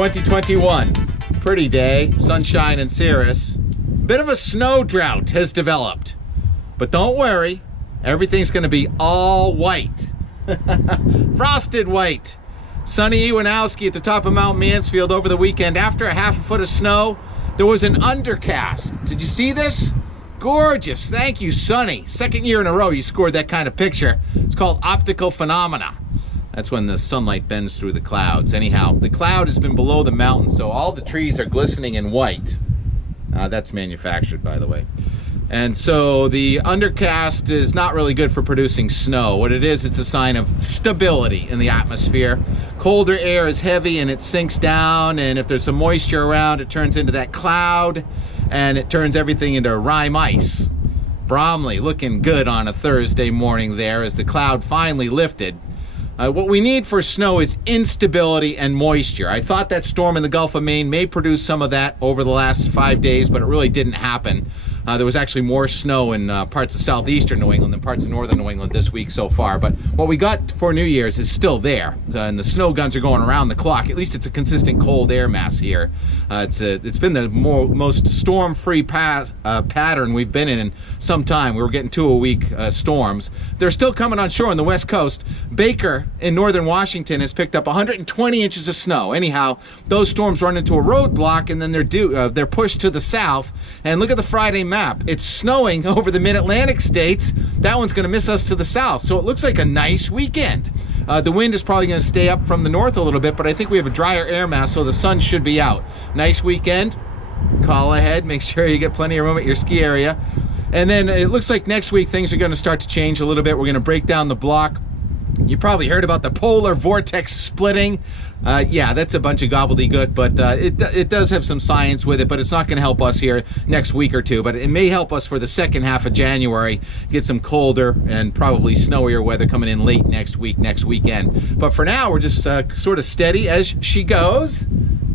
2021. Pretty day, sunshine and cirrus. Bit of a snow drought has developed. But don't worry, everything's going to be all white. Frosted white. Sunny Ewanouski at the top of Mount Mansfield over the weekend. After a half a foot of snow, there was an undercast. Did you see this? Gorgeous. Thank you, Sunny. Second year in a row you scored that kind of picture. It's called optical phenomena. That's when the sunlight bends through the clouds. Anyhow, the cloud has been below the mountain, so all the trees are glistening in white. That's manufactured, by the way. And so the undercast is not really good for producing snow. What it is, it's a sign of stability in the atmosphere. Colder air is heavy and it sinks down, and if there's some moisture around, it turns into that cloud, and it turns everything into rime ice. Bromley looking good on a Thursday morning there as the cloud finally lifted. What we need for snow is instability and moisture. I thought that storm in the Gulf of Maine may produce some of that over the last 5 days, but it really didn't happen. There was actually more snow in parts of southeastern New England than parts of northern New England this week so far. But what we got for New Year's is still there, and the snow guns are going around the clock. At least it's a consistent cold air mass here. It's been the most storm-free pattern we've been in some time. We were getting 2 a week storms. They're still coming on shore on the west coast. Baker in northern Washington has picked up 120 inches of snow. Anyhow, those storms run into a roadblock, and then they're pushed to the south. And look at the Friday map. It's snowing over the mid-Atlantic states. That one's going to miss us to the south. So it looks like a nice weekend. The wind is probably going to stay up from the north a little bit, but I think we have a drier air mass, so the sun should be out. Nice weekend. Call ahead. Make sure you get plenty of room at your ski area. And then it looks like next week things are going to start to change a little bit. We're going to break down the block. You probably heard about the polar vortex splitting. Yeah, that's a bunch of gobbledygook, but it does have some science with it, but it's not going to help us here next week or two. But it may help us for the second half of January, get some colder and probably snowier weather coming in late next weekend. But for now, we're just sort of steady as she goes.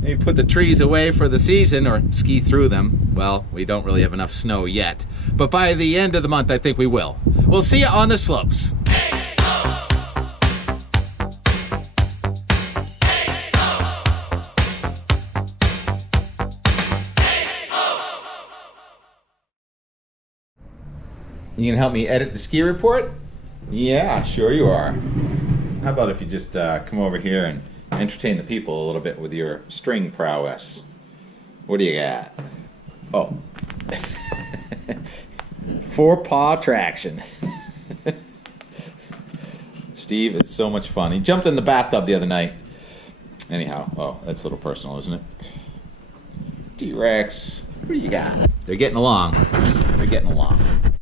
Maybe put the trees away for the season or ski through them. Well, we don't really have enough snow yet. But by the end of the month, I think we will. We'll see you on the slopes. You can help me edit the ski report? Yeah, sure you are. How about if you just come over here and entertain the people a little bit with your string prowess? What do you got? Oh. 4-paw traction. Steve, it's so much fun. He jumped in the bathtub the other night. Anyhow, oh, that's a little personal, isn't it? T-Rex, what do you got? They're getting along. They're getting along.